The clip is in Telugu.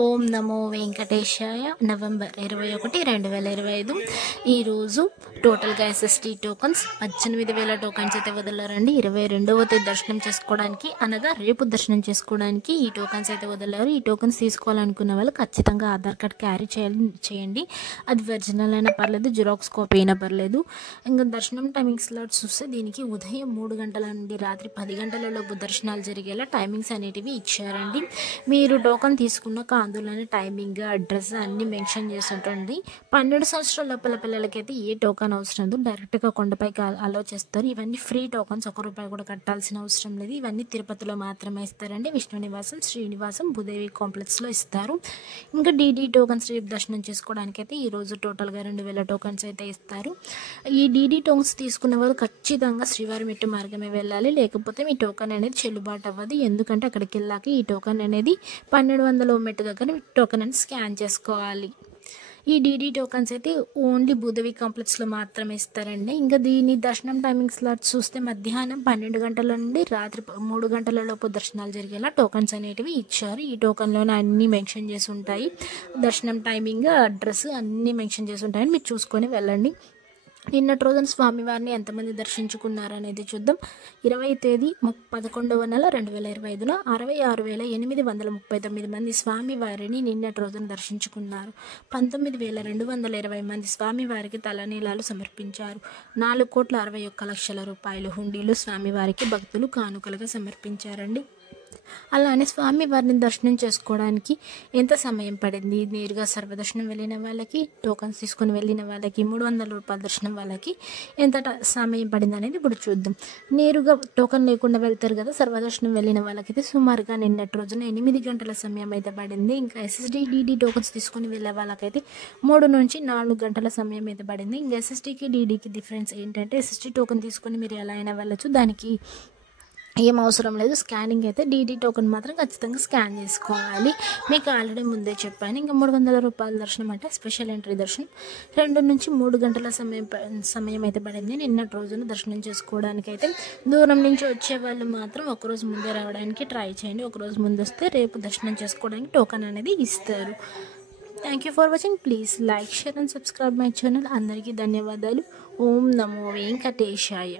ఓం నమో వెంకటేశాయ. నవంబర్ 21, 2025 ఈరోజు టోటల్గా ఎస్ఎస్టీ టోకన్స్ 18,000 టోకన్స్ అయితే వదిలారండి. 22వ తేదీ దర్శనం చేసుకోవడానికి, అనగా రేపు దర్శనం చేసుకోవడానికి ఈ టోకన్స్ అయితే వదిలారు. ఈ టోకన్స్ తీసుకోవాలనుకున్న వాళ్ళు ఖచ్చితంగా ఆధార్ కార్డ్ క్యారీ చేయండి. అది ఒరిజినల్ అయినా పర్లేదు, జిరాక్స్ కాపీ అయినా పర్లేదు. ఇంకా దర్శనం టైమింగ్ స్లాట్స్ చూస్తే దీనికి ఉదయం 3 గంటల నుండి రాత్రి 10 గంటల లోపు దర్శనాలు జరిగేలా టైమింగ్స్ అనేటివి ఇచ్చారండి. మీరు టోకన్ తీసుకున్నాక అందులోనే టైమింగ్, అడ్రస్ అన్నీ మెన్షన్ చేస్తుంటండి. 12 సంవత్సరాల లోపల పిల్లలకైతే ఏ టోకన్ అవసరం లేదు, డైరెక్ట్గా కొండపైకి అలో చేస్తారు. ఇవన్నీ ఫ్రీ టోకన్స్, ₹1 కూడా కట్టాల్సిన అవసరం లేదు. ఇవన్నీ తిరుపతిలో మాత్రమే ఇస్తారండి. విష్ణు నివాసం, శ్రీనివాసం, భూదేవి కాంప్లెక్స్లో ఇస్తారు. ఇంకా డీడీ టోకన్స్ రేపు దర్శనం చేసుకోవడానికి అయితే ఈరోజు టోటల్గా 2,000 టోకన్స్ అయితే ఇస్తారు. ఈ డీడీ టోకన్స్ తీసుకున్న వాళ్ళు ఖచ్చితంగా శ్రీవారి మెట్టు మార్గమే వెళ్ళాలి, లేకపోతే మీ టోకన్ అనేది చెల్లుబాటు అవ్వదు. ఎందుకంటే అక్కడికి వెళ్ళాక ఈ టోకన్ అనేది 1200 మెట్టు దగ్గర టోకన్ అనేది స్కాన్ చేసుకోవాలి. ఈ డీడీ టోకన్స్ అయితే ఓన్లీ భూదేవి కాంప్లెక్స్లో మాత్రమే ఇస్తారండి. ఇంకా దీని దర్శనం టైమింగ్ స్లాట్స్ చూస్తే మధ్యాహ్నం 12 గంటల నుండి రాత్రి 3 గంటల లోపు దర్శనాలు జరిగేలా టోకన్స్ అనేటివి ఇచ్చారు. ఈ టోకన్లోనే అన్నీ మెన్షన్ చేసి ఉంటాయి. దర్శనం టైమింగ్, అడ్రస్ అన్నీ మెన్షన్ చేసి ఉంటాయని మీరు చూసుకొని వెళ్ళండి. నిన్నటి రోజున స్వామివారిని ఎంతమంది దర్శించుకున్నారు అనేది చూద్దాం. 20వ తేదీ 11వ నెల 2025న 66,839 మంది స్వామివారిని నిన్నటి రోజున దర్శించుకున్నారు. 19,220 మంది స్వామివారికి తలనీలాలు సమర్పించారు. 4,61,00,000 రూపాయలు హుండీలు స్వామివారికి భక్తులు కానుకలుగా సమర్పించారండి. అలానే స్వామివారిని దర్శనం చేసుకోవడానికి ఎంత సమయం పడింది, నేరుగా సర్వదర్శనం వెళ్ళిన వాళ్ళకి, టోకన్స్ తీసుకొని వెళ్ళిన వాళ్ళకి, ₹300 దర్శనం వాళ్ళకి ఎంత సమయం పడింది అనేది ఇప్పుడు చూద్దాం. నేరుగా టోకన్ లేకుండా వెళ్తారు కదా, సర్వదర్శనం వెళ్ళిన వాళ్ళకైతే సుమారుగా నిన్నటి రోజున 8 గంటల సమయం అయితే పడింది. ఇంకా ఎస్ఎస్డి డీడీ టోకన్స్ తీసుకొని వెళ్ళే వాళ్ళకైతే 3 నుంచి 4 గంటల సమయం అయితే పడింది. ఇంకా ఎస్ఎస్డికి డీడీకి డిఫరెన్స్ ఏంటంటే, ఎస్ఎస్డి టోకన్ తీసుకొని మీరు ఎలా అయినా వెళ్ళచ్చు, దానికి ఏం అవసరం లేదు. స్కానింగ్ అయితే డీడీ టోకెన్ మాత్రం ఖచ్చితంగా స్కాన్ చేసుకోవాలి. మీకు ఆల్రెడీ ముందే చెప్పాను. ఇంకా ₹300 దర్శనం అంటే స్పెషల్ ఎంట్రీ దర్శనం 2 నుంచి 3 గంటల సమయం అయితే పడింది నిన్నటి రోజున దర్శనం చేసుకోవడానికి. అయితే దూరం నుంచి వచ్చే వాళ్ళు మాత్రం ఒకరోజు ముందే రావడానికి ట్రై చేయండి. ఒకరోజు ముందు వస్తే రేపు దర్శనం చేసుకోవడానికి టోకెన్ అనేది ఇస్తారు. Thank you for watching. Please like, share and subscribe my channel. అందరికీ ధన్యవాదాలు. ఓం నమో వెంకటేశాయ.